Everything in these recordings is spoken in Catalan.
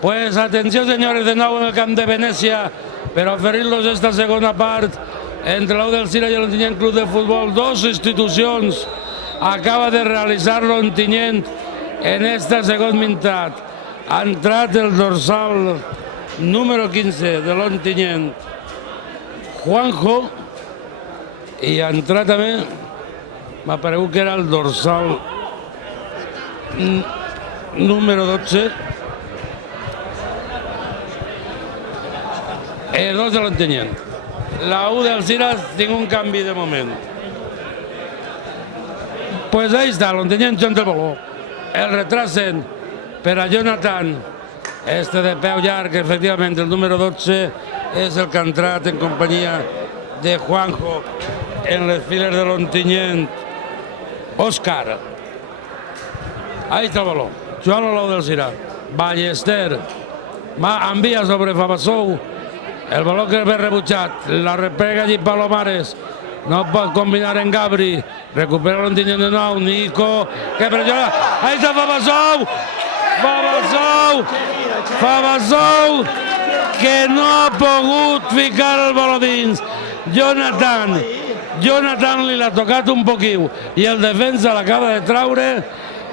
Pues atenció, señores, de nou en el camp de Venècia per oferir-los esta segona part entre l'U del Cira i l'Ontinyent Club de Futbol. Dos institucions acaba de realitzar l'Ontinyent en esta segon meitat. Ha entrat el dorsal número 15 de l'Ontinyent, Juanjo, i ha entrat també, m'ha paregut que era el dorsal número 12, dos de l'Ontinyent. La U del Cira tiene un canvi de moment. Pues ahí está, l'Ontinyent junta el baló. El retrasen per a Jonathan. Este de peu llarg, efectivament, el número 12 és el que ha entrat en companyia de Juanjo en les files de l'Ontinyent. Òscar. Ahí está el baló. Joan Olou del Cira. Ballester. Envia sobre Fabasou. El baló que ve rebutjat. La replega allí Palomares. No pot combinar en Gabri. Recupera l'Ontinyent de nou. Nico. Que pressiona. Ahí está Fabasou. Fabasou. Fabasou. Que no ha pogut ficar el baló dins. Jonathan li l'ha tocat un poquiu i el defensa l'acaba de traure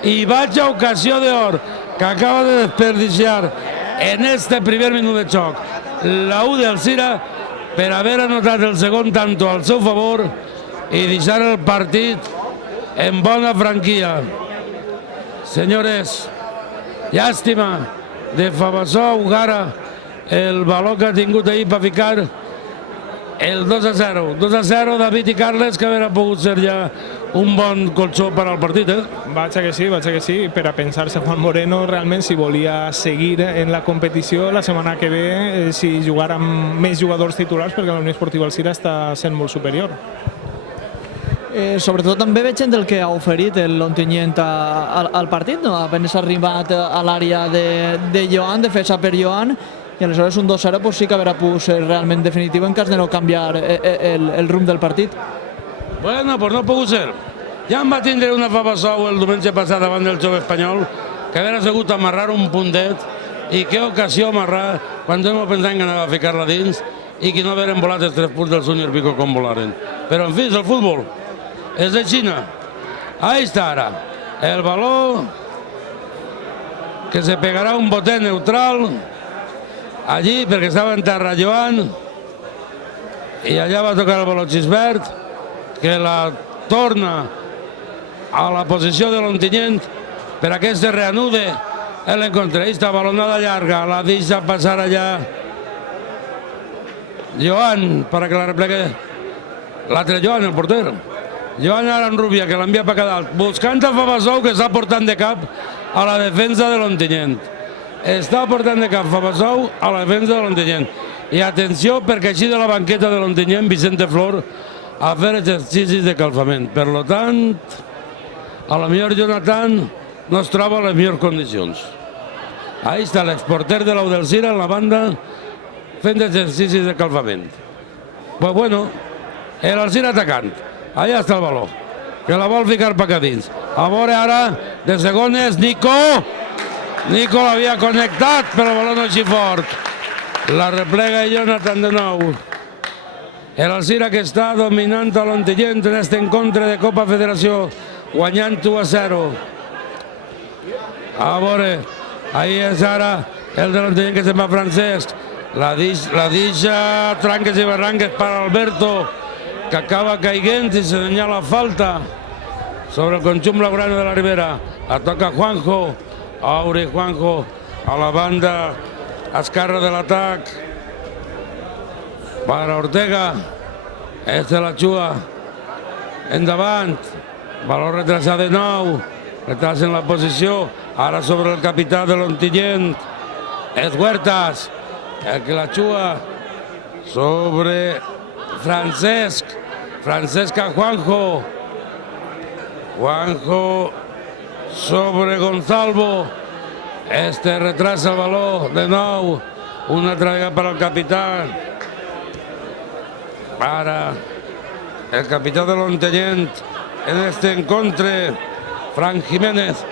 i vaig a ocasió d'or que acaba de desperdiciar en este primer minut de xoc la U del Cira per haver anotat el segon tanto al seu favor i deixar el partit en bona franquia. Senyores, llàstima de Fabasou, ara el valor que ha tingut ahir per ficar el 2-0. 2-0, David i Carles, que hauria pogut ser ja un bon colxó per al partit. Vaig a que sí, per a pensar-se Juan Moreno realment si volia seguir en la competició la setmana que ve, si jugar amb més jugadors titulars, perquè la Unió Esportiva Alzira està sent molt superior. Sobretot també veig el que ha oferit l'Ontinyent al partit, no? Apenas ha arribat a l'àrea de Joan, defensa per Joan, i aleshores un 2-0 pues sí que haurà pogut ser realment definitiu en cas de no canviar el rumb del partit. Bueno, pues no ha pogut ser. Ja en va tindre una Fabasou el diumenge passat davant del Jove Espanyol, que hauria sigut amarrar un puntet, i que ocasió amarrar quan no pensàvem que anava a ficar-la dins i que no haurien volat els 3 punts del Júnior Vico com volaren. Però en fi, és el futbol. És de Xina. Ahí està ara. El baló que se pegarà un botet neutral allí perquè estava en terra Joan i allà va tocar el baló Gisbert, que la torna a la posició de l'Ontinyent per a que se reanude l'encontre. Ahí està, balonada llarga, la deixa passar allà Joan para que la replegue l'altre Joan, el porter. Joan Aranrubia, que l'envia per cada dalt, buscant a Fabasou, que està portant de cap a la defensa de l'Ontinyent. Està portant de cap Fabasou a la defensa de l'Ontinyent. I atenció, perquè així de la banqueta de l'Ontinyent, Vicente Flor a fer exercicis de calfament. Per tant, a lo millor Jonathan no es troba a les millors condicions. Ahí està l'exporter de l'U del Cira en la banda fent exercicis de calfament. Pues bueno, el Alzira atacant. Allà està el baló, que la vol ficar per acá dins. A veure ara, de segones, Nico. Nico l'havia connectat, però el baló no així fort. La replega i Jonathan de nou. El Alzira que està dominant a l'Ontinyent en este encontre de Copa Federació, guanyant 1-0. A veure, ahí és ara el de l'Ontinyent que se'n va Francesc. La deixa tranques i barranques per Alberto, que acaba caiguent i senyala falta sobre el conjunt blaugrana de la Ribera. La toca Juanjo, Auri Juanjo a la banda esquerra de l'atac per Ortega. Este la xua endavant, valor retrasat de nou, retrasen la posició, ara sobre el capità de l'Ontinyent és Huertas, el que la xua sobre Francesc a Juanjo, Juanjo sobre Gonzalvo, este retrasa el baló de nou, una traga para el capità, para el capità de l'Ontinyent en este encontre, Fran Jiménez,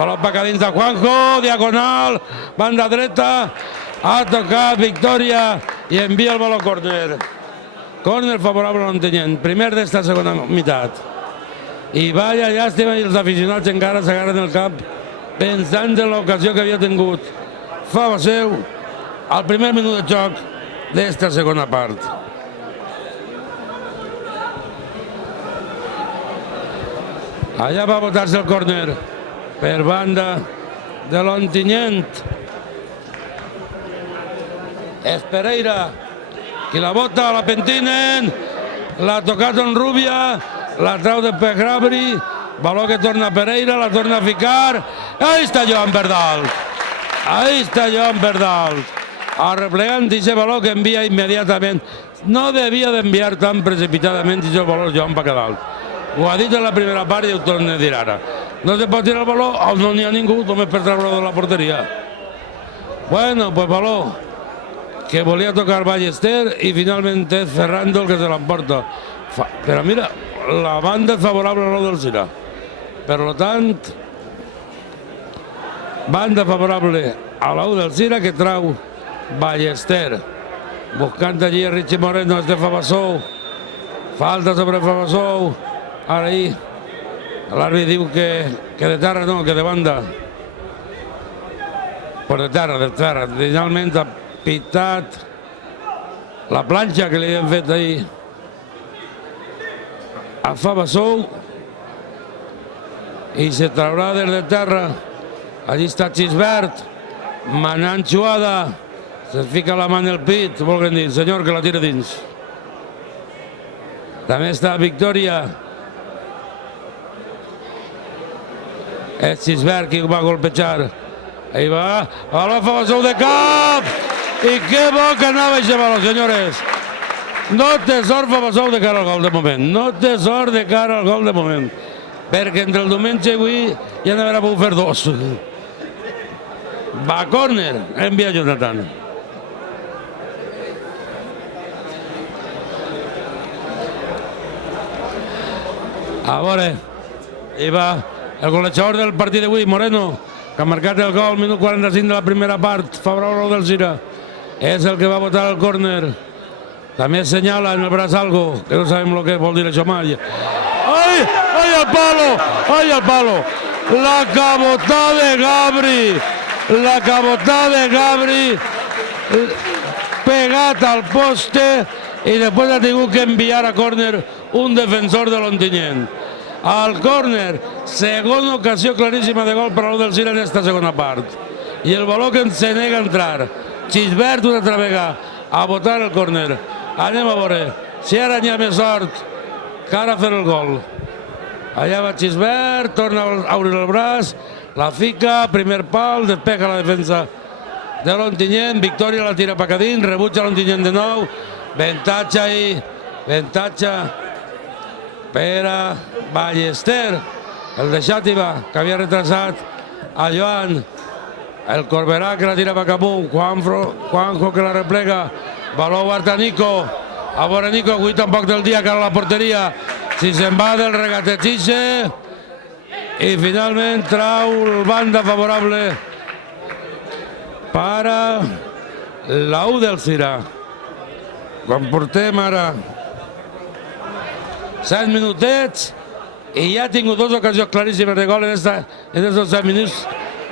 baló per dins de Juanjo, diagonal, banda dreta, ha tocat Victòria i envia el baló a córner. Córner favorable a l'Ontinyent, primer d'esta segona meitat. I vaya llàstima, i els aficionats encara s'agarren el cap pensant en l'ocasió que havia tingut Fava seu al primer minut de joc d'esta segona part. Allà va botar-se el córner per banda de l'Ontinyent. És Pereira qui la bota, la pentinen, l'ha tocat en Rubia, la trau de Gabri, baló que torna a Pereira, la torna a ficar. Ahí està Joan Perdalt. Ahí està Joan Perdalt. Arreplegant aquest baló que envia immediatament. No devia d'enviar tan precipitadament aquest baló Joan Perdalt. Ho ha dit en la primera part i ho torna a dir ara. No se pot tirar el baló on no n'hi ha ningú, només per treure de la porteria. Bueno, pues baló que volia tocar Ballester i finalment és Ferrando el que se l'emporta. Però mira, la banda és favorable a l'Ou del Sira. Per tant, banda favorable a l'Ou del Sira que trau Ballester. Buscant allí a Richie Moreno, este Fabasou. Falta sobre Fabasou. Ara ahí l'àrbit diu que de terra no, que de banda. Pues de terra. Finalment ha pitat la planxa que li havien fet ahir a Fabasou i se traurà des de terra. Allí està Xisbert, manant Xuada, se fica la mà en el pit, volguem dir, senyor, que la tira dins. També està Victòria. És Xisbert qui va golpejar. Ahí va, a la Fabasou de cap! I que bo que anava aquest baló, senyores. No té sort Fabasou de cara al gol de moment. No té sort de cara al gol de moment. Perquè entre el diumenge i avui ja n'haurà pogut fer dos. Va a córner, envia Jonathan. A veure, hi va el golejador del partit d'avui, Moreno, que ha marcat el gol, minut 45 de la primera part, favorable del Sira. És el que va botar el córner. També assenyala en el braç algo, que no sabem el que vol dir això mai. ¡Ay! ¡Ay, al palo! ¡Ay, al palo! La cabotada de Gabri. La cabotada de Gabri pegat al poste i després ha tingut que enviar a córner un defensor de l'Ontinyent. Al córner, segona ocasió claríssima de gol per a l'Ou del Sira en esta segona part. I el baló que se nega a entrar. Xisbert una altra vegada a botar el córner. Anem a veure si ara n'hi ha més sort que ara fer el gol. Allà va Xisbert, torna a obrir el braç, la fica, primer pal, despega la defensa de l'Ontinyent, Victòria la tira per dins, rebutja l'Ontinyent de nou, avantatge ahí, avantatge per a Ballester, el de Xàtiva, que havia retrasat a Joan, el Corberà que la tira per amunt, Juanjo que la replega, baló guarda Nico, a veure Nico, avui tampoc del dia cara a la porteria, si se'n va del regatechiche, i finalment trau banda favorable per a l'Ou del Sira. Quan portem ara 7 minutets i ja ha tingut dues ocasions claríssimes de gol en aquests 7 minuts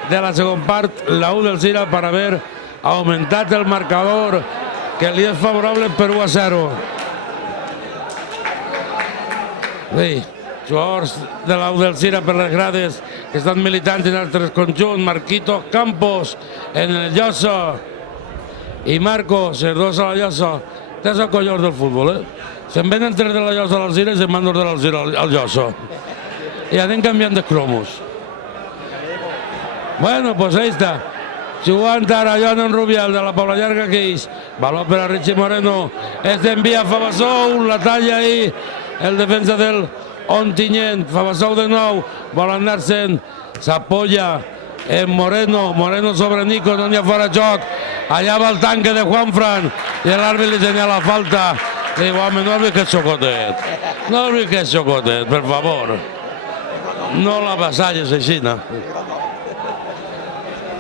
de la segona part, l'Ou del Sira per haver augmentat el marcador que li és favorable per 1-0. Bé, jugadors de l'Ou del Sira per les grades que estan militant en altres conjunts, Marquitos Campos en el Llosa i Marcos, els dos a la Llosa. Aquests són collons del futbol, Se'n venen 3 de la Llosa a l'Alzira i se'n van 2 de l'Alzira al Llosa. I anem canviant de cromos. Bueno, pues ahí está. Jugant ara Joan en Rubial de la Pobla Llarga que és. Baló per a Richie Moreno. Este envia Fabasou, la talla ahí el defensa del Ontinyent. Fabasou de nou, vol anar-se'n, s'apoya en Moreno. Moreno sobre Nico, no n'hi ha fora joc. Allà va el tanque de Juanfran i l'àrbit li tenia la falta. Diu, home, no olvides que és xocotet. No olvides que és xocotet, per favor. No la vassalles així, no.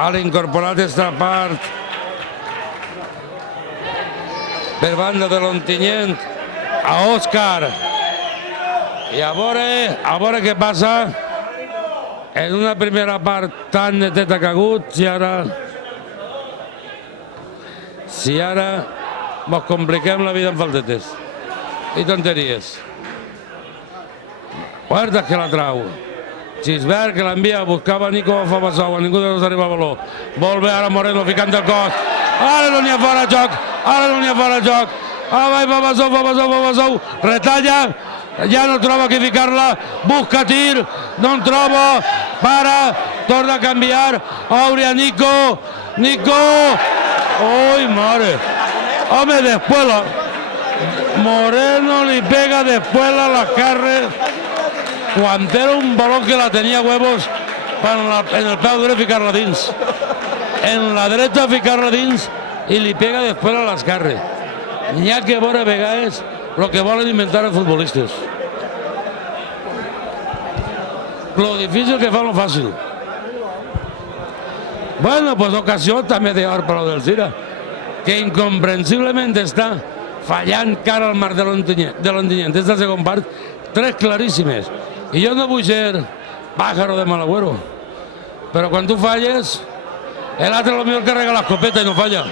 a l'incorporat esta part per banda de l'Ontinyent a Òscar i a veure què passa en una primera part tan neteta que ha hagut si ara mos compliquem la vida amb faltetes i tonteries. Huertas que la trau. Gisbert que l'envia, buscava Nico a Fabasou, a ningú de dos arriba a valor. Vol bé ara Moreno ficant el cos. Ara no n'hi ha fora joc, Ara va Fabasou, retalla, ja no troba qui ficar-la, busca tir, no en troba, para, torna a canviar, Aurea Nico, ¡ay, madre! Home, después Moreno li pega después a la carre quan era un balón que la tenia huevos en el peu dret ficar-la dins. En la dreta ficar-la dins i li pega després a l'esquerre. N'hi ha que veure a vegades el que volen inventar els futbolistes. Lo difícil que fa lo fàcil. Bueno, pues ocasió també de or per lo del Cira, que incomprensiblement està fallant cara al marc de l'Ontinyent. És el segon part, tres claríssimes. I jo no vull ser pájaro de mal agüero, però quan tu falles, l'altre potser carrega l'escopeta i no falla.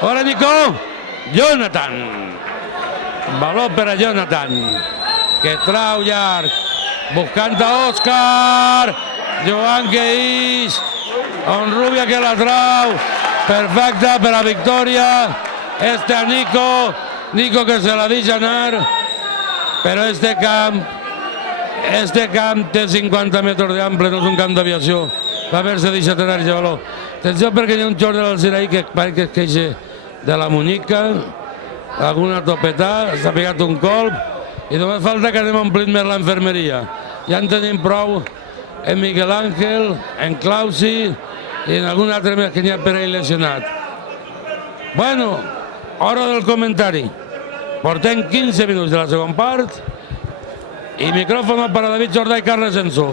Ara Nico, Jonathan. Valor per a Jonathan, que trau llarg, buscant a Òscar, Joan que ix, Onrubia que la trau, perfecta per a Victòria, a Nico que se la deixa anar, però este camp té 50 metres d'ample, no és un camp d'aviació, va haver-se deixat anar i valor. Atenció perquè hi ha un xor de l'Alziraí que parece que es queixa de la muñeca, alguna topetà, s'ha pegat un colp i només falta que anem omplint més l'enfermeria. Ja en tenim prou en Miguel Ángel, en Clausi i en algun altre més que n'hi ha per ahí lesionat. Bueno, hora del comentari. Portem 15 minuts de la segona part i micròfon per a David Jordà i Carles Enzo.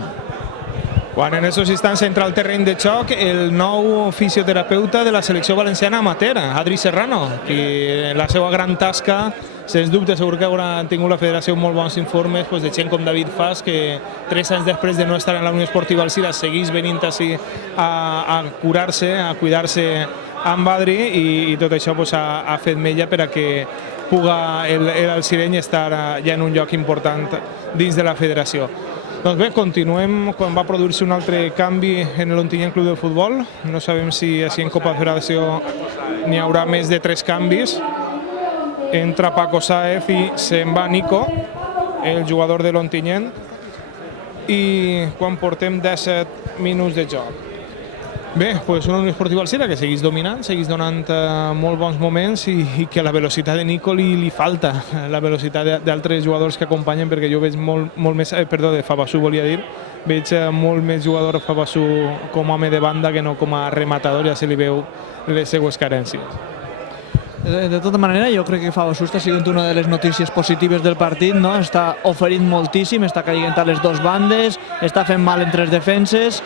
Quan en aquests instants entra al terreny de xoc el nou fisioterapeuta de la selecció valenciana amateur, Adri Serrano, que la seva gran tasca, sens dubte, segur que haurà tingut la federació molt bons informes de gent com David Fas, que 3 anys després de no estar en la Unió Esportiva Alzira segueix venint així a curar-se, a cuidar-se amb Adri, i tot això ha fet mella per a que puga l'alzireny estar ja en un lloc important dins de la federació. Doncs bé, continuem quan va produir-se un altre canvi en l'Ontinyent Club de Futbol. No sabem si així en Copa Federació n'hi haurà més de 3 canvis. Entra Paco Sáez i se'n va Nico, el jugador de l'Ontinyent, i quan portem 17 minuts de joc. Bé, una Unió Esportiva Alzira que segueix dominant, segueix donant molt bons moments i que la velocitat de Nico li falta, la velocitat d'altres jugadors que acompanyen, perquè jo veig molt més, de Fabasou volia dir, veig molt més jugador Fabasou com a home de banda que no com a rematador, ja se li veu les seues carències. De tota manera, jo crec que Fabasou està sent una de les notícies positives del partit, no? Està oferint moltíssim, està caient a les dues bandes, està fent mal entre les defenses,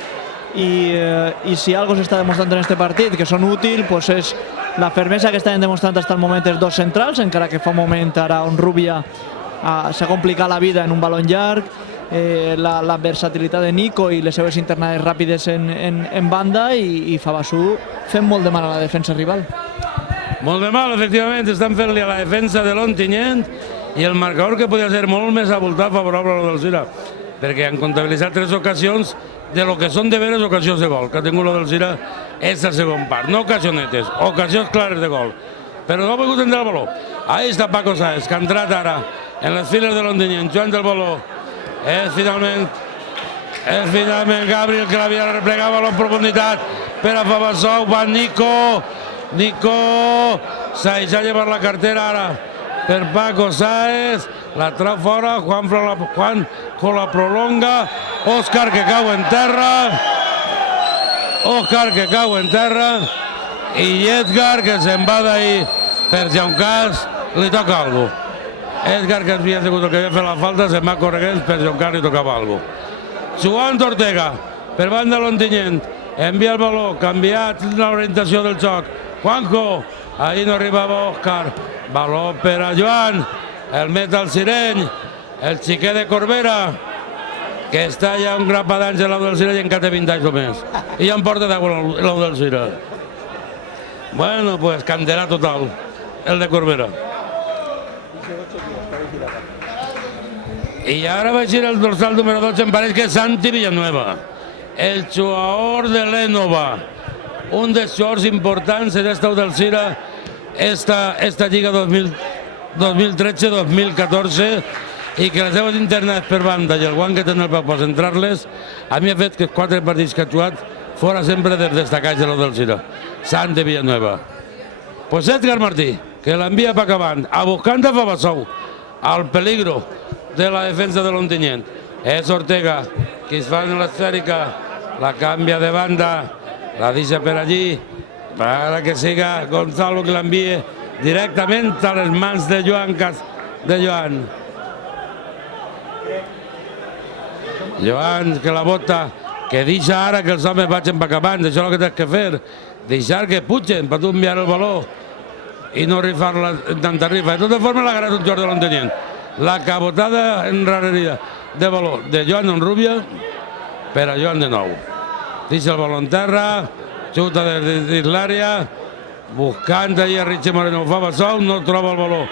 i si alguna cosa s'està demostrant en aquest partit que són útils, és la fermesa que estan demostrant fins al moment els dos centrals, encara que fa un moment ara Onrubia s'ha complicat la vida en un balon llarg, la versatilitat de Nico i les seves internades ràpides en banda, i Fabasou fent molt de mal a la defensa rival. Molt de mal, efectivament, estan fent-li a la defensa de l'Ontinyent, i el marcador que podia ser molt més avoltat favorable a l'Alzira, perquè han comptabilitzat 3 ocasions de lo que són de veres ocasions de gol que ha tingut l'Alzira és el segon part, no ocasionetes, ocasions clares de gol, però no ha pogut entrar el baló. Ahí està Paco Sáez, que ha entrat ara en les files de l'Ontinyent, jugant el baló. És finalment Gabriel que l'havia replegat, baló en profunditat per a Fabasou, va Nico s'ha deixat llevar la cartera ara per Paco Sáez, la trau fora, Juan la prolonga, Òscar que cau en terra, i Edgar que se'n va d'ahir per Jauncas, li toca alguna cosa. Edgar, que havia sigut el que havia fet la falta, se'n va corregent, per Jauncas li tocava alguna cosa. Joan Ortega, per banda l'Ontinyent, envia el valor, canviat l'orientació del joc. Juanjo, ahí no arribava Òscar. Valor per a Joan, el met al Sireny, el xiquet de Corbera, que està ja un grapa d'anys a l'Au del Cira i encara té 20 anys o més. I ja em porta d'aigua l'Au del Cira. Bueno, pues candela total, el de Corbera. I ara va ser el dorsal número 12, em pareix que és Santi Villanueva, el jugador de l'Énova, un dels jugadors importants en esta Au del Cira, esta lliga 2013-2014, i que les seves internes per banda i el guant que tenen el peu per centrar-les, a mi ha fet que els 4 partits que ha jugat fora sempre dels destacats de l'Au del Cira. Santi Villanueva. Pues Edgar Martí, que l'envia per acabant, a buscant a Fabassou, al peligro de la defensa de l'Ontinyent. És Ortega, qui es fa en l'esfèrica, la canvia de banda, la deixa per allí, para que siga Gonzalo que l'envie directament a les mans de Joan. Joan, que la bota, que deixa ara que els homes vagin per acabant, això és el que tens que fer, deixar que pugen per tu enviar el valor i no rifar-la en tanta rifa. De tota forma l'ha agarrat un jugador de l'Ontinyent. La cabotada en rareria de valor de Joan Onrubia per a Joan de nou. Deixa el valor en terra, xuta des l'àrea, buscant allà Richie Moreno, fa Bassou, no troba el valor.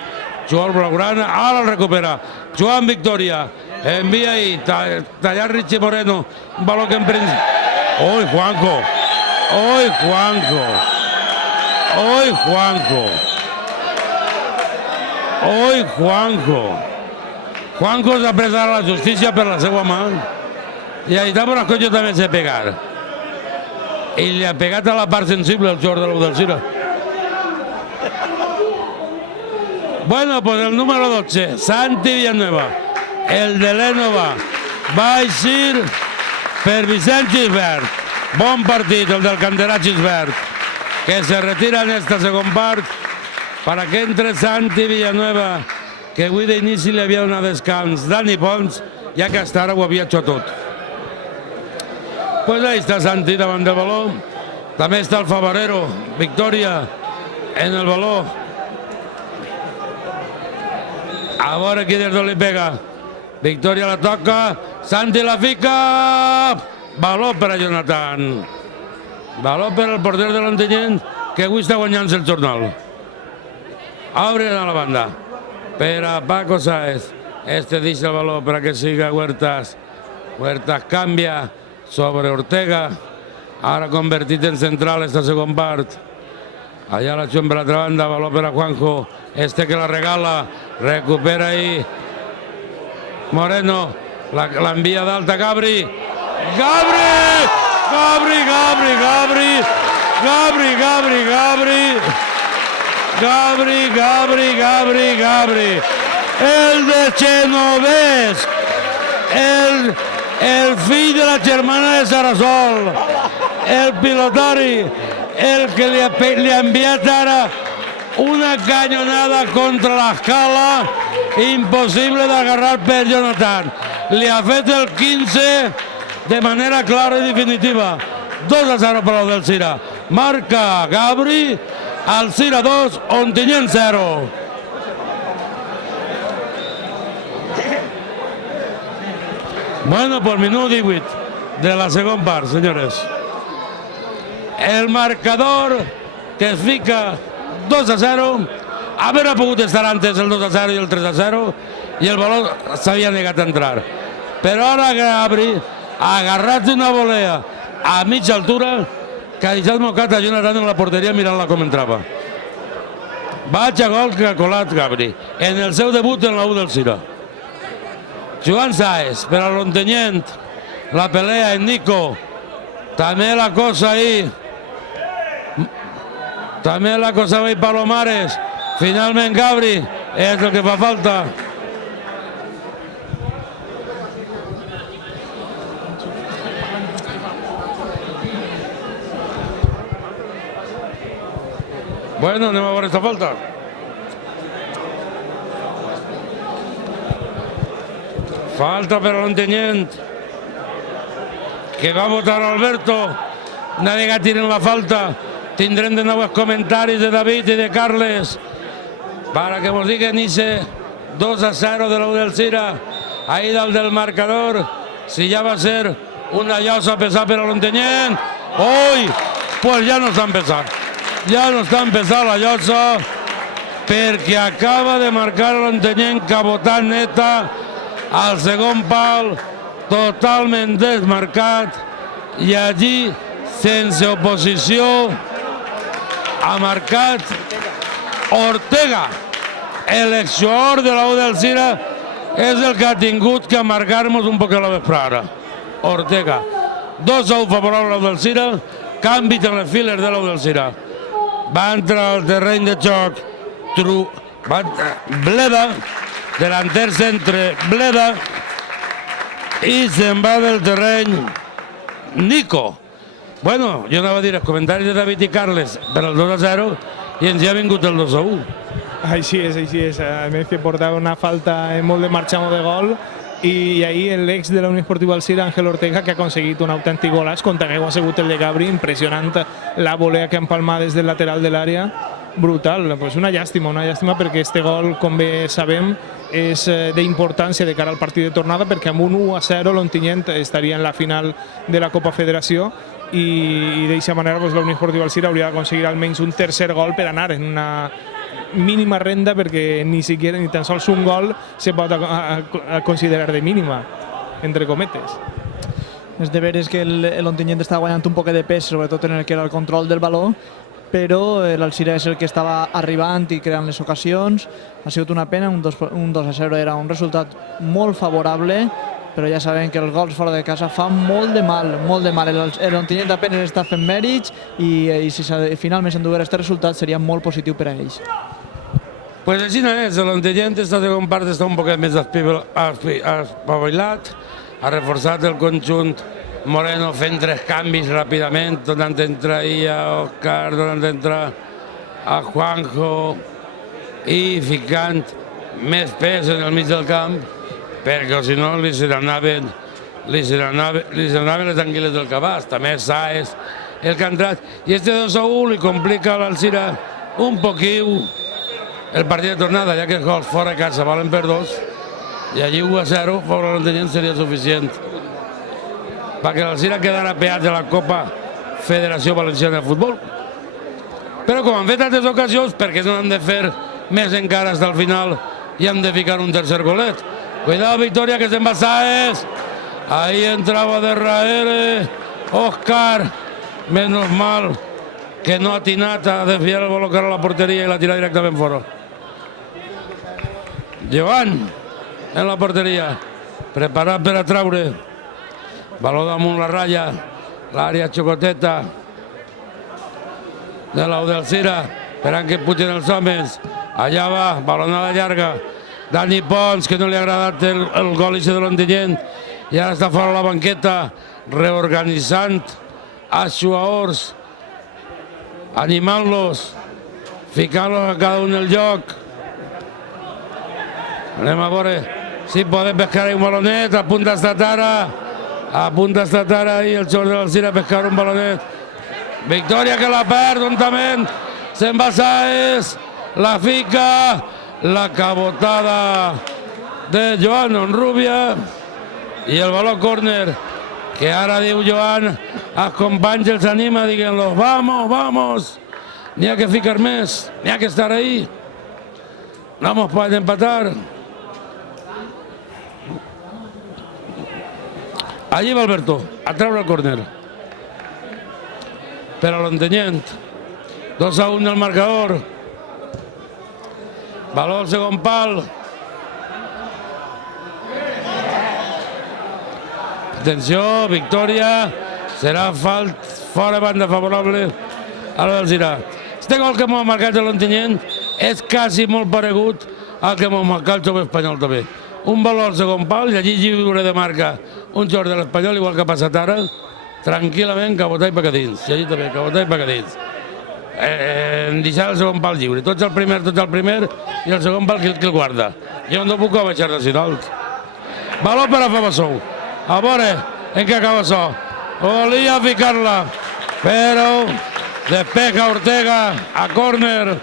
Joan Blaugrana, ara el recupera. Joan Victoria, envia ahí, tallar Richie Moreno, un valor que emprende. ¡Oy, Juanjo! ¡Oy, Juanjo! ¡Oy, Juanjo! ¡Oy, Juanjo! Juanjo s'ha pres ara la justícia per la seva mà i allà per les jo també sé pegar. I li ha pegat a la part sensible el jugador de l'Au del Cira. Bueno, pues el número 12, Santi Villanueva, el de l'Énova, va eixir per Vicent Gisbert. Bon partit, el del canterà Gisbert, que se retira en esta segon part para que entre Santi Villanueva, que avui d'inici li havia donat descans Dani Pons, ja que hasta ara ho havia hecho tot. Pues ahí està Santi davant del valor. També està el Favarero, Victoria en el valor. A veure qui des d'on li pega. Victoria la toca, Santi la fica. Valor per a Jonathan. Valor per al porter de l'Ontinyent, que avui està guanyant-se el jornal. Obren a la banda. Per a Paco Sáez. Este deixa el valor per a que siga Huertas. Huertas canvia sobre Ortega. Ara convertit en central esta segon part. Allà la xuem per l'altra banda, valor per a Juanjo. Este que la regala, recupera ahí Moreno, l'envia d'alta Gabri. Gabri! Gabri, Gabri, Gabri! Gabri, Gabri, Gabri! Gabri, Gabri, Gabri, Gabri! El de Genovés! El fill de la germana de Sarasol! El pilotari! El que li ha enviat ara una canyonada contra l'escala, impossible d'agarrar per Jonathan. Li ha fet el 15 de manera clara i definitiva. 2-0 per l'Au del Cira. Marca Gabri, al Cira 2, Ontinyent 0. Bueno, por minut 18 de la segona part, senyores. El marcador que es fica 2-0, haver pogut estar antes el 2-0 i el 3-0 i el valor s'havia negat a entrar. Però ara Gabri ha agarrat una volea a mitja altura que ha deixat mocat a Jonathan en la porteria mirant-la com entrava. Vaig a gol que ha colat Gabri en el seu debut en l'Au del Cira. Joan Sáez per a l'Ontinyent, la pelea en Nico, també la cosa ahí. També la cosa ahí Palomares. Finalment Gabri és el que fa falta. Bueno, anem a veure esta falta. Falta per a l'Ontinyent, que va votar Alberto. una vegada tiren la falta, tindrem de nou els comentaris de David i de Carles para que nos digan ese 2-0 de la Udelsira, ahí dalt del marcador, si ya va a ser una llosa pesada per a l'Ontinyent. Ui, pues ja no està empezant la llosa, perquè acaba de marcar l'Ontinyent cabotant neta al segon pal, totalment desmarcat, i allí, sense oposició, ha marcat Ortega. El exjugador de la Udelsira és el que ha tingut que marcar-nos un poc a la vesprada. Ortega. 2-1 favorable a l'Udelsira, canvi en les files de la Udelsira. Va entrar al terreny de joc Bleda, delanter centre Bleda, i se'n va del terreny Nico. Bueno, jo anava a dir els comentaris de David i Carles per al 2-0 i ens ja ha vingut el 2-1. Així és. A més que portava una falta molt de marxamo de gol i ahir l'ex de la Unió Esportiva Alzira, Ángel Ortega, que ha aconseguit un autèntic golaç, com també ho ha sigut el de Gabri, impressionant la volea que ha empalmat des del lateral de l'àrea, brutal. Pues una llàstima perquè este gol, com bé sabem, és d'importància de cara al partit de tornada, perquè amb un 1-0 l'Ontinyent estaria en la final de la Copa Federació i d'aquesta manera la Unió Esportiva Alzira hauria d'aconseguir almenys un tercer gol per anar en una mínima renda, perquè ni tan sols un gol se pot considerar de mínima, entre cometes. És de veres que l'Ontinyent està guanyant un poc de pes, sobretot en el que era el control del baló, però l'Alzira és el que estava arribant i creant les ocasions. Ha sigut una pena, un 2-0 era un resultat molt favorable, però ja sabem que els gols fora de casa fan molt de mal. L'Ontinyent apenas està fent mèrits i si finalment s'enduguera aquest resultat seria molt positiu per a ells. Pues així no és, l'Ontinyent esta segona part està un poquet més espavilat, ha reforçat el conjunt Moreno fent 3 canvis ràpidament, donant entrar a Òscar, donant entrar a Juanjo i ficant més pes en el mig del camp, perquè si no li se n'anaven les anguiles del cabàs. També Sáez, el que ha entrat. I este 2-1 li complica a l'Alzira un poquiu el partit de tornada, ja que els gols fora de casa valen per 2, i allí 1-0 fora l'Ontinyent seria suficient perquè l'Alzira quedara peat de la Copa Federació Valenciana de Futbol. Però com han fet altres ocasions, perquè no han de fer més encara fins al final i han de ficar un tercer golet. Cuidado, Victoria, que se'n va Sáez. Ahí entrava de darrere Òscar. Menos mal que no ha atinat a desviar el baló cara a la porteria i l'ha tirat directament fora. Joan en la porteria, preparat per a traure. Baló damunt la ratlla, l'àrea xocoteta de l'Udelsira, esperant que pugen els homes. Allà va, balonada llarga. Dani Pons, que no li ha agradat el gol de l'Ontinyent, i ara està fora la banqueta, reorganitzant els jugadors, animant-los, ficant-los a cada un el joc. Anem a veure si podem pescar un balonet, a punt d'estat ara, i el jugador de l'Alzira a pescar un balonet. Victoria que la perd, juntament, se'n va Sáez, la fica, la cabotada de Joan Onrubia i el baló córner, que ara diu Joan, els companys els anima, diguent-los, vamos, n'hi ha que ficar més, n'hi ha que estar ahí, no mos poden empatar. Allí va Alberto, a treure el córner. Per a l'Ontinyent, 2-1 el marcador. Baló al segon pal. Atenció, Victoria. Serà fora banda favorable a l'Alzira. Este gol que m'ha marcat l'Ontinyent és quasi molt paregut al que m'ha marcat el jove espanyol també. Un baló al segon pal i allí lliure de marca un jugador de l'Espanyol, igual que ha passat ara, tranquil·lament, cabotar i pegadins. I allí també, cabotar i pegadins. Deixar el segon pal lliure. Tots el primer i el segon pal qui el guarda. Jo no puc baixar de dalt. Baló per a Fabassou. A veure en què acaba això. Volia ficar-la però despega Ortega a córner.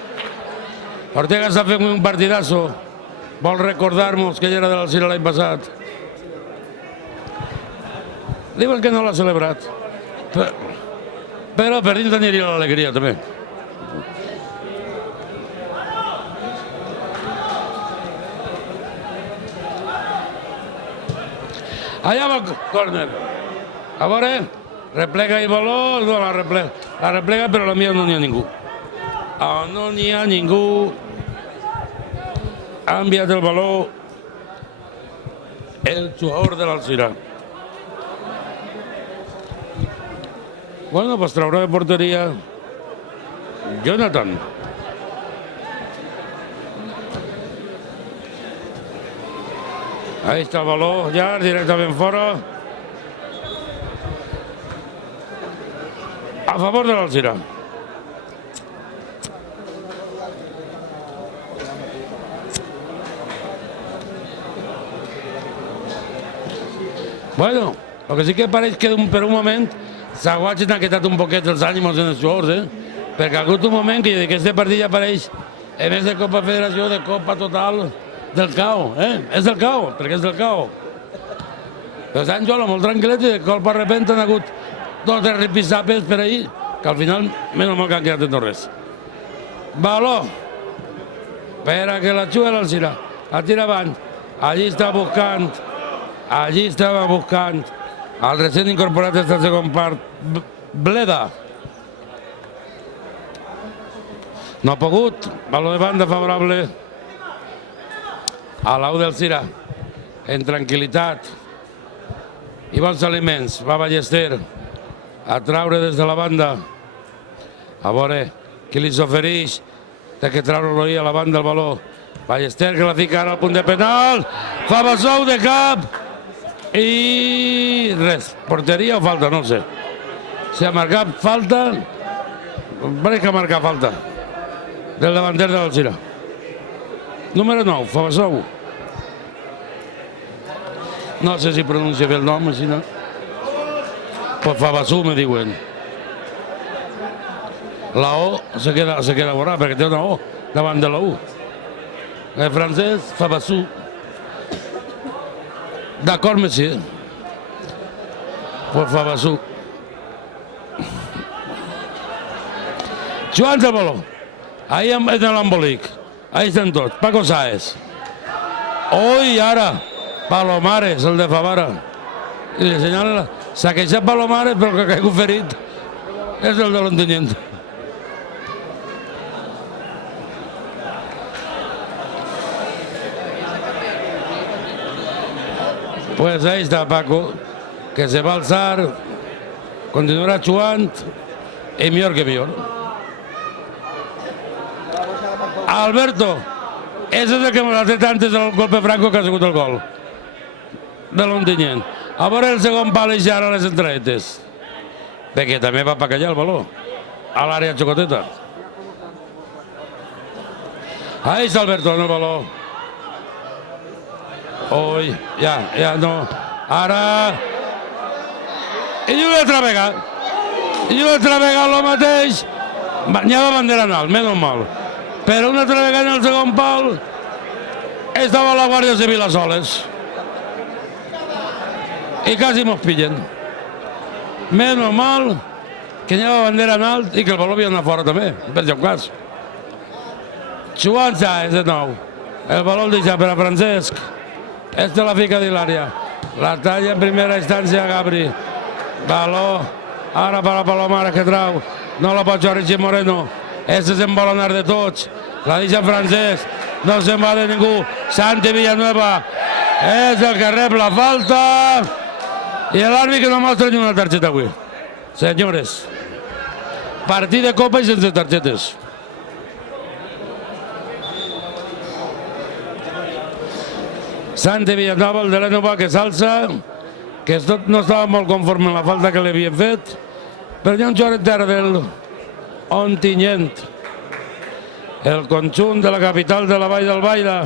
Ortega està fent un partidazo. Vol recordar-nos que ell era de l'Alzira l'any passat. Diuen que no l'ha celebrat. Però per dins aniria l'alegria, també. Allà va el córner. A veure, replega el valor, no la replega, però la mia no n'hi ha ningú. No n'hi ha ningú. Ha enviat el valor el jugador de l'Alzira. Bueno, pues traurà de porteria Jonathan. Ahí está el valor, ja, directament fora. A favor de l'Alzira. Bueno, lo que sí que pareix que per un moment s'aguatgen ha quitat un poquet els ànimos en els jugadors, perquè ha hagut un moment que aquest partit ja apareix, a més de Copa Federació, de Copa Total, del CAO, És del CAO, perquè és del CAO. Però s'han jugat molt tranquil·lets i de colp a repente han hagut 2 o 3 ripisapes per ahir, que al final, menys mal que han quedat en no res. Baló, per a que la juga l'Alzira, la tira avant, allí estava buscant el recent incorporat del segon part, Bleda. No ha pogut, baló de banda favorable a l'Au d'Alzira, en tranquil·litat i bons aliments. Va Ballester a traure des de la banda. A veure qui li s'ofereix de que traure-lo ahir a la banda el baló. Ballester que la fica ara al punt de penal. Fa Basou de cap. I res, porteria o falta, no ho sé. Si ha marcat falta, pareix que ha marcat falta del davanter de l'Alzira. Número 9, Fabasou. No sé si pronuncia bé el nom, així no. Pues Fabasou me diuen. La O se queda borrada perquè té una O davant de la U. En francès, Fabasou. D'acord, monsieur. Pues Fabasou. Joan del baló. Ahí en l'embolic. Ahí estan tots. Paco Sáez. Oi, ara. Palomares, el de Favara. I li senyala, s'ha queixat Palomares, però el que ha caigut ferit és el de l'Ontinyent. Pues ahí está Paco, que se va a alzar, continuará jugant y millor que millor. Alberto, ese és el que m'ha tret antes del golpe franco que ha sigut el gol de l'Ontinyent. A veure el segon pal i ja a les entreetes, perquè també va per callar el baló a l'àrea xocoteta. Ahí està Alberto en el baló. Oi, ja no. Ara... I una altra vegada. I una altra vegada el mateix. N'hi ha la bandera en alt, menys mal. Però una altra vegada en el segon pal estava la Guàrdia Civil a soles. I quasi mos pillen. Menys mal que n'hi ha la bandera en alt i que el baló havia anat fora també, per si un cas. Joan Sáez de nou. El baló el deixa per a Francesc. Esta la fica d'Hilària. La talla en primera instància a Gabri. Baló. Ara per a Palomares que trau. No la pot jugar Richie Moreno. Este se'n vol anar de tots. La deixa Francesc. No se'n va de ningú. Santi Villanueva és el que rep la falta. I l'àrbitre que no mostra ni una targeta avui. Senyores. Partit de copa i sense targetes. Santi Villanueva, el de l'Enova, que s'alça, que no estava molt conforme amb la falta que li havien fet, però hi ha un jugador terra del Ontinyent, el conjunt de la capital de la Vall d'Albaida,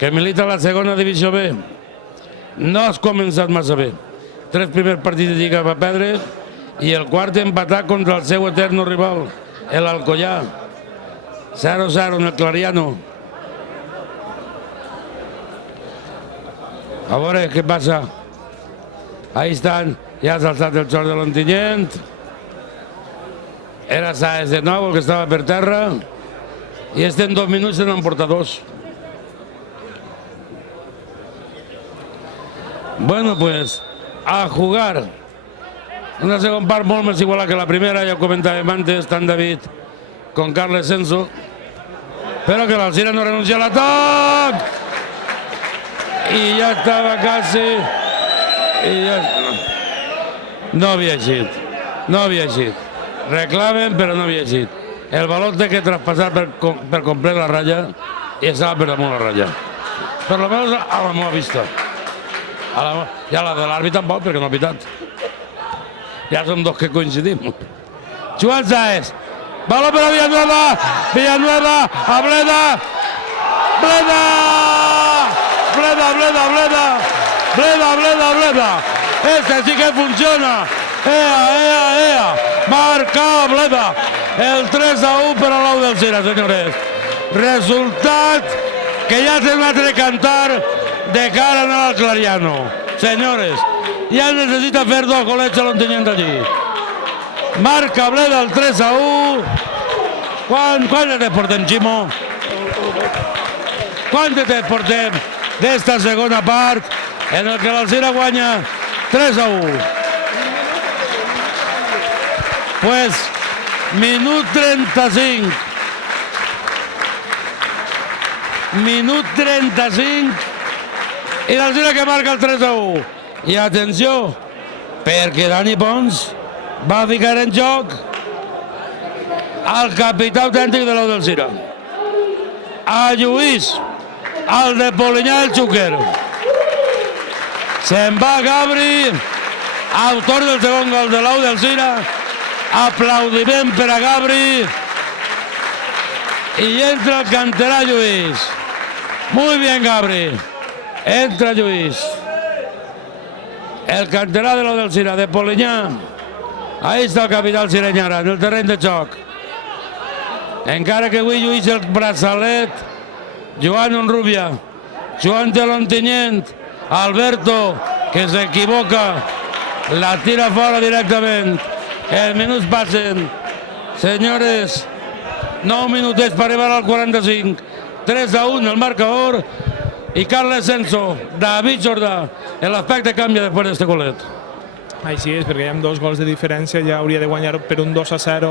que milita a la segona divisió B. No has començat massa bé. 3 primers partits de Lliga va perdre i el quart empatat contra el seu eterno rival, l'Alcoyà. 0-0 en el Clariano. A veure què passa. Ahí estan, ja s'ha alçat el xoc de l'Ontinyent. Era Sáez de nou, el que estava per terra. I en 2 minuts se n'han portat 2. Bueno, pues, a jugar. Una segona part molt més igual que la primera, ja ho comentàvem antes, tant David com Carles Senso. Però que l'Alzira no renuncia a l'atac! I ja estava quasi... I ja... No havia eixit. No havia eixit. Reclamen, però no havia eixit. El baló té que traspassar per complet la ratlla i estava per damunt la ratlla. Per almenys a la meva vista. I a la de l'àrbitre tampoc, perquè no ha pitat. Ja som dos que coincidim. Joan Sáez. Baló per a Villanueva. Villanueva. A Bleda. Bleda. Bleda, Bleda, Bleda. Bleda, Bleda, Bleda. Este sí que funciona. Ea. Marca Bleda. El 3-1 per a l'Au del Cira, senyores. Resultat que ja s'ha anat a cantar de cara al Clariano. Senyores, ja necessita fer 2 golets a l'Ontinyent allí. Marca Bleda el 3-1. Quant de temps portem, Ximo? Quant de temps portem d'esta segona part en el que l'Alzira guanya 3-1? Pues, minut 35. Minut 35. I l'Alzira que marca el 3-1. I atenció, perquè Dani Pons va ficar en joc el capità autèntic de l'Au del Cira. A Lluís, el de Polinyà el Xúquer. Se'n va Gabri, autor del segon gol de l'Au del Cira. Aplaudiment per a Gabri. I entra el canterà Lluís. Muy bien, Gabri. Entra Lluís. El canterà de l'Au del Cira, de Polinyà. Ahí està el capital Cirenyara, en el terreny de joc. Encara que avui lluís el braçalet, Joan Onrubia, Joan de l'Ontinyent, Alberto, que s'equivoca, la tira fora directament. Els minuts passen. Senyores, 9 minutets per arribar al 45. 3-1 el marcador. Y Carles Senso, David Jordà, el aspecte canvia després d'este golet. Així és, perquè hi ha 2 gols de diferència, ja hauria de guanyar per un 2-0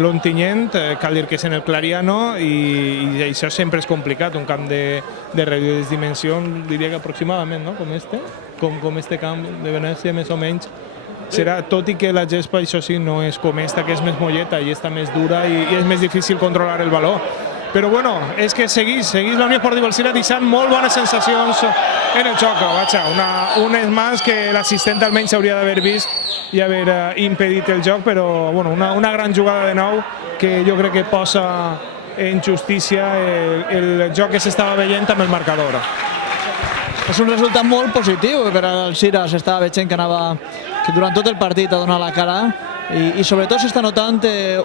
l'Ontinyent, cal dir que és en el Clariano, i això sempre és complicat, un camp de reduïdes dimensions, diria que aproximadament, no? com este camp de Venècia, més o menys, serà, tot i que la gespa, això sí, no és com esta, que és més molleta i està més dura i és més difícil controlar el baló. Però bueno, és que seguís la Unió Esportiva Alzira deixant molt bones sensacions en el xoc. Vaja, un és més que l'assistent almenys hauria d'haver vist i haver impedit el joc, però bueno, una gran jugada de nou que jo crec que posa en justícia el joc que s'estava veient amb el marcador. És un resultat molt positiu per al Cira, s'estava veient que durant tot el partit ha donat la cara i sobretot s'està notant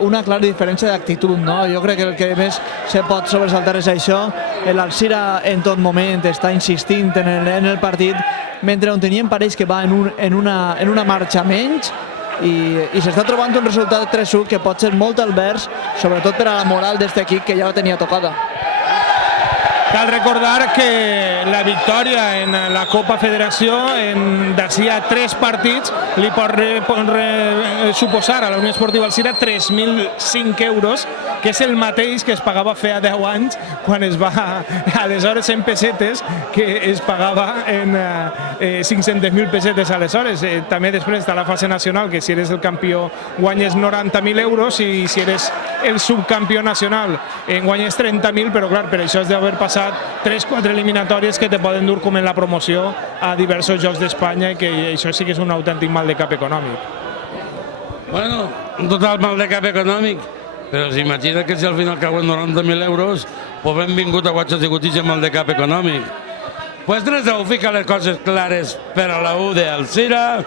una clara diferència d'actitud, no? Jo crec que el que més se pot sobresaltar és això. L'Alzira en tot moment està insistint en el partit, mentre Ontinyent pareix que va en una marxa menys i s'està trobant un resultat 3-1 que pot ser molt advers, sobretot per a la moral d'aquest equip que ja la tenia tocada. Cal recordar que la victòria en la Copa Federació d'ací a 3 partits li pot suposar a la Unió Esportiva Alzira 3.005 euros, que és el mateix que es pagava fa 10 anys quan es va, aleshores en pessetes, que es pagava en 500.000 pessetes aleshores. També després està la fase nacional, que si eres el campió guanyes 90.000 euros i si eres el subcampió nacional guanyes 30.000, però clar, per això has d'haver passat 3-4 eliminatòries que te poden dur com en la promoció a diversos jocs d'Espanya, i que això sí que és un autèntic mal de cap econòmic. Bueno, un total mal de cap econòmic, però s'imagina que si al final cauen 90.000 euros, pues benvingut a guatxos i gutits amb mal de cap econòmic. Pues 3-1 fica les coses clares per a la U de Alzira.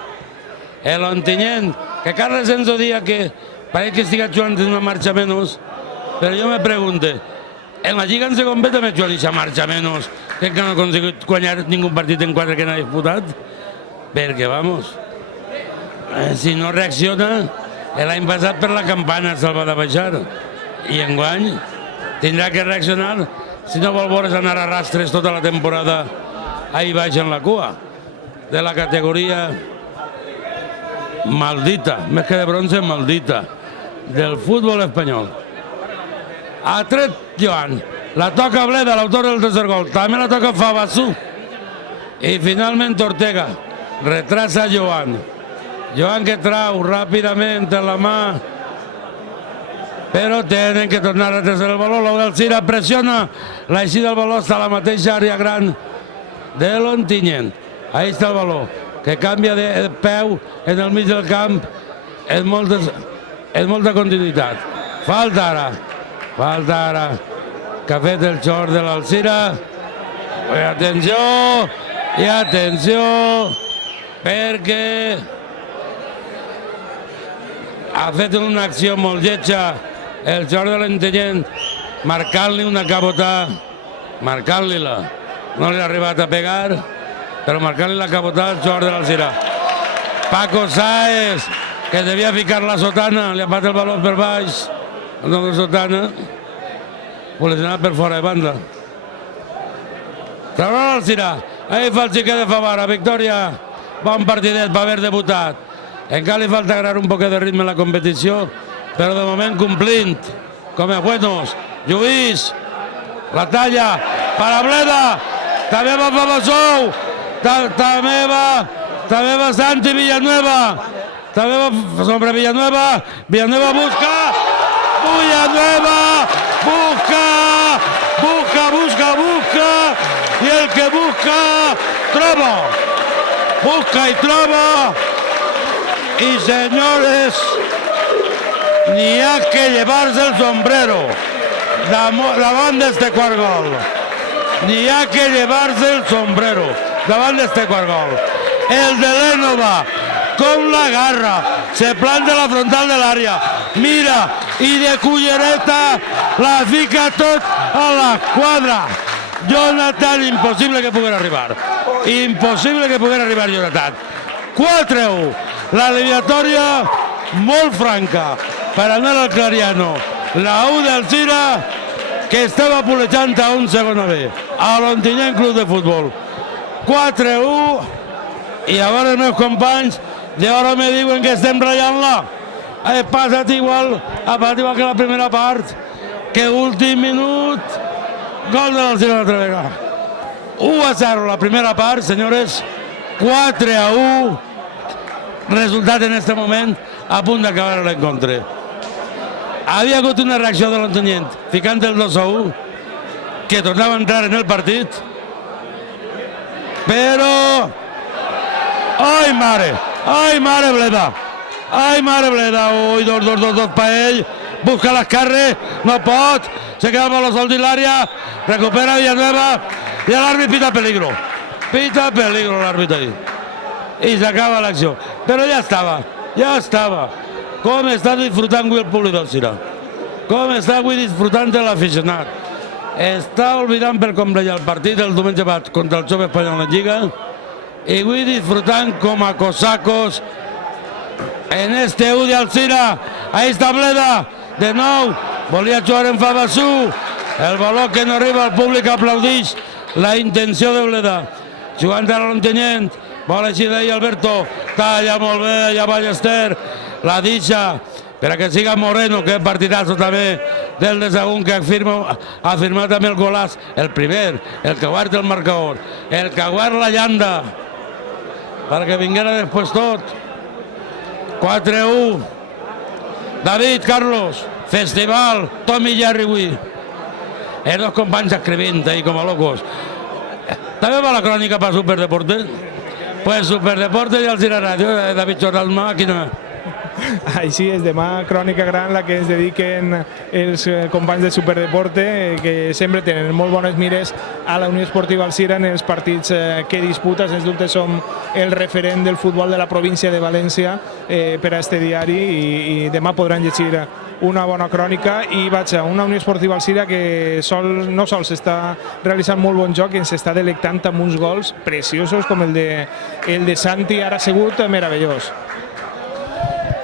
L'Ontinyent que Carles Enzo diga que parece que estiga jugant en una marcha menos, pero yo me pregunte, en la Lliga en segon B també juga a marcha menos, que no ha aconseguit guanyar ningú partit en 4 que n'ha disputat, perquè, vamos, si no reacciona, l'any passat per la campana se'l va de baixar, i enguany tindrà que reaccionar si no vol veure's anar a rastres tota la temporada ahí baix en la cua de la categoria maldita, més que de bronze, maldita, del futbol espanyol. Ha tret Joan, la toca Bleda, l'autor del tercer gol, també la toca Fabassú, i finalment Ortega retrasa Joan. Joan que trau ràpidament en la mà, però tenen que tornar a retrasar el baló. L'Alzira pressiona, l'eixida del baló està a la mateixa àrea gran de l'Ontinyent. Ahí està el baló, que canvia de peu en el mig del camp en molta continuïtat. Falta ara, que ha fet el xor de l'Alzira. I atenció, perquè ha fet una acció molt lletja el xor de l'Ontinyent, marcant-li una cabotà, marcant-li-la. No li ha arribat a pegar, però marcant-li la cabotà al xor de l'Alzira. Paco Sáez, que devia ficar la sotana, li ha pat el baló per baix, no de sotana, posicionat per fora de banda. Traurà l'Alzira, ahí fa el xiquet de Favara, victòria, bon partidet, va haver debutat. Encara li falta agarrar un poquet de ritme a la competició, però de moment complint, com a buenos. Lluís, la talla, para Bleda, també va Fabassou, també va Santi Villanueva, també va sobre Villanueva, Villanueva busca, i el que busca, troba, busca i troba, i senyores, n'hi ha que llevar-se el sombrero davant d'este quart gol. N'hi ha que llevar-se el sombrero davant d'este quart gol. El de l'Énova, com la garra, se planta la frontal de l'àrea, mira, i de cullereta la fica tot a la quadra. Jonathan, impossible que poguera arribar. Impossible que poguera arribar Jonathan. 4-1. La eliminatòria molt franca per anar al Clariano. La U d'Alzira, que estava pulejant a un segona B, a l'Ontinyent Club de Futbol. 4-1, i ara els meus companys de ara me diuen que estem ratllant-la. Ha passat igual que la primera part, que últim minut, gol de l'Alzira l'altra vegada. 1-0 la primera part, senyores, 4-1, resultat en este moment a punt d'acabar l'encontre. Havia hagut una reacció de l'Ontinyent, ficant el 2-1, que tornava a entrar en el partit, però... Ai, mare Bleda! Ai, mare Bleda! Ui, 2-2 per ell, busca l'esquerre, no pot, se queda el baló sol dins l'àrea, recupera Villanueva, i l'àrbit pita peligro. Pita peligro l'àrbit ahí. I s'acaba l'acció. Però ja estava. Com està disfrutant avui el públic d'Alzira? Com està avui disfrutant de l'aficionat? Està oblidant per complet el partit del diumenge contra el Jove Espanyol en Lliga i avui disfrutant com a cosacos en este U d'Alzira. Ahí està Bleda, de nou, volia jugar en Fabassú, el baló que no arriba, el públic aplaudix la intenció de Bleda, jugant a l'Ontinyent, vol així d'ahir Alberto, talla molt bé, allà Ballester, la deixa, per a que siga Moreno, que és partidazo també del de segon, que ha firmat també el golàs, el primer, el que guarda el marcador, el que guarda la llanda, perquè vinguera després tot. 4-1. David, Carlos, festival, Tom i Jerry avui. Els dos companys escrivint ahí com a locos. També va la crònica per Superdeporte? Pues Superdeporte i Alzira Radio, David Jornal, màquina. Així és, demà crònica gran la que ens dediquen els companys de Superdeporte, que sempre tenen molt bones mires a la Unió Esportiva Alzira en els partits que disputa. Sens dubte som el referent del futbol de la província de València per a este diari i demà podran llegir una bona crònica i vaja, una Unió Esportiva Alzira que no sols està realitzant molt bon joc i ens està delectant amb uns gols preciosos com el de Santi, ara ha sigut meravellós.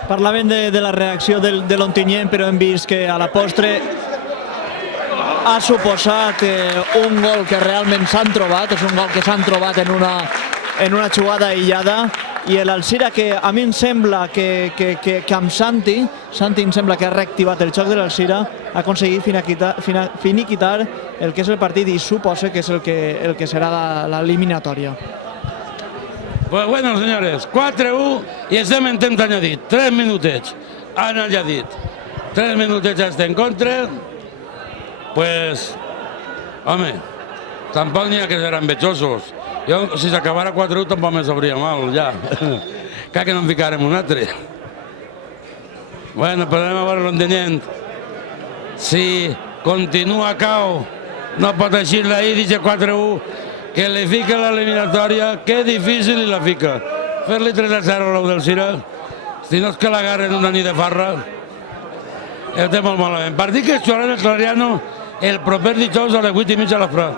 Parlaven de la reacció de l'Ontinyent, però hem vist que a la postre ha suposat un gol que realment s'han trobat, és un gol que s'han trobat en una jugada aïllada, i l'Alzira que a mi em sembla que amb Santi em sembla que ha reactivat el joc de l'Alzira, ha aconseguit finiquitar el que és el partit i suposa que és el que serà l'eliminatòria. Pues bueno, señores, 4-1 i estem en temps añadit, 3 minutets han añadit, 3 minutets ja estem en contra, pues, home, tampoc n'hi ha que ser envejosos. Jo, si s'acabara 4-1 tampoc me sabria mal, ja. Clar que no en ficarem un altre. Bueno, però anem a veure l'Ontinyent. Si continua cau, no pot eixir d'ahir, dice 4-1, que li fica l'eliminatòria, que difícil li la fica. Fer-li 3-0 a l'Alzira, si no és que l'agarren una nit de farra, ja té molt malament. Partit que es jugarà en el Clariano el proper dijous a les 8:30 a la Fra.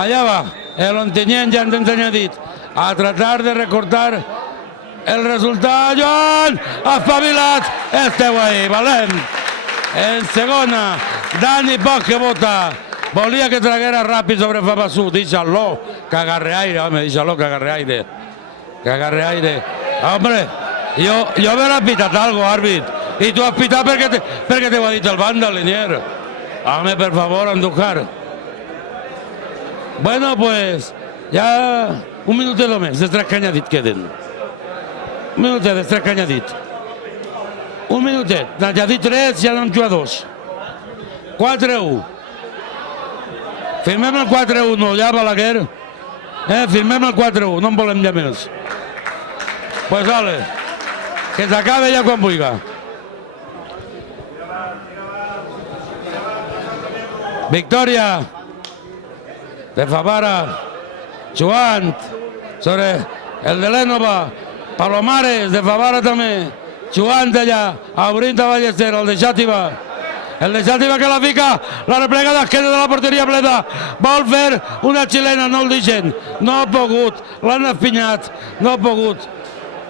Allà va, l'Ontinyent ja ens ha añadit a tratar de recortar el resultat. Joan, espavilat, esteu ahí, valent. En segona, Dani Poch que vota. Volia que traguera ràpid sobre Fabassú, deixa-lo, que agarre aire, home, deixa-lo, que agarre aire. Que agarre aire. Hombre, jo m'he pitat algo, àrbit, i tu has pitat perquè t'ho ha dit el banda, Linier. Home, per favor, Andújar. Bueno, pues, ja un minutet només, dels 3 que ha añadit queden. Un minutet dels 3 que ha añadit. Un minutet, n'ha añadit 3, ja n'han jugat 2. 4-1. Firmem el 4-1, ja, Balaguer? Firmem el 4-1, no en volem ja més. Pues vale, que s'acabe ja quan vulgui. Victòria de Favara, Joan, sobre el de l'Ènova, Palomares, de Favara també, Joan d'allà, obrint a Ballester, el de Xàtiva, que la fica, la replega d'esquerra de la porteria plena, vol fer una xilena, no el deixen, no ha pogut, l'han espinyat, no ha pogut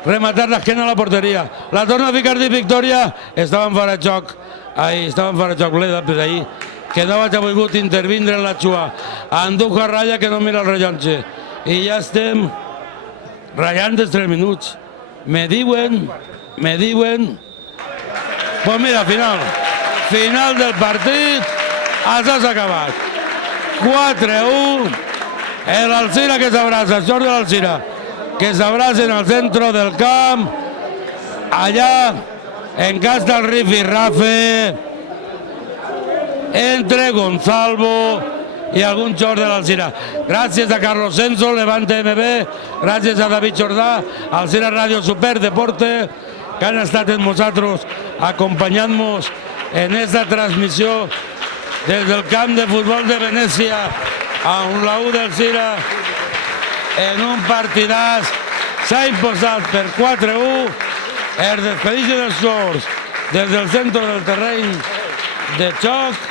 rematar l'esquena a la porteria, la torna a ficar de Victòria, estaven fora de joc, estaven fora de joc Bleda, per ahir, que no vaig ha volgut intervindre en la xua, Andújar ratlla que no mira el rellotge, i ja estem ratllant els 3 minuts, me diuen, pues mira, final del partit, això s'ha acabat, 4-1, l'Alzira que s'abraça, el xor de l'Alzira, que s'abraça en el centre del camp, allà, en cas del rifirrafe, entre Gonzalvo i algun xor de l'Alzira. Gràcies a Carlos Senso, Levante MB, gràcies a David Jordà, Alzira Ràdio Superdeporte, que han estat amb nosaltres acompanyant-nos en esta transmissió des del camp de futbol de Venècia amb la U d'Alzira en un partidàs. S'ha imposat per 4-1, es despedeixen els jugadors des del centre del terreny de xoc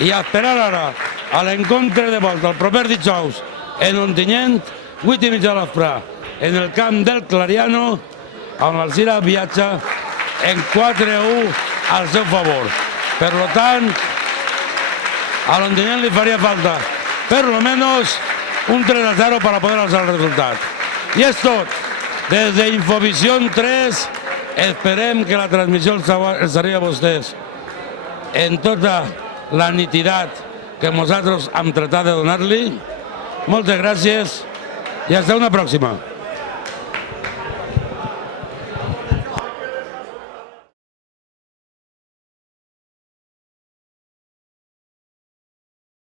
i a esperar ara a l'encontre de volta el proper dijous en Ontinyent, 8:30 a l'Afrà, en el camp del Clariano, on l'Alzira viatja en 4-1 al seu favor. Per tant, a l'Ontinyent li faria falta per lo menos un 3-0 para poder alzar el resultat. I és tot. Des d'Infovisió 3 esperem que la transmissió els arribi a vostès en tota la nititat que nosaltres hem tratat de donar-li. Moltes gràcies i fins una pròxima.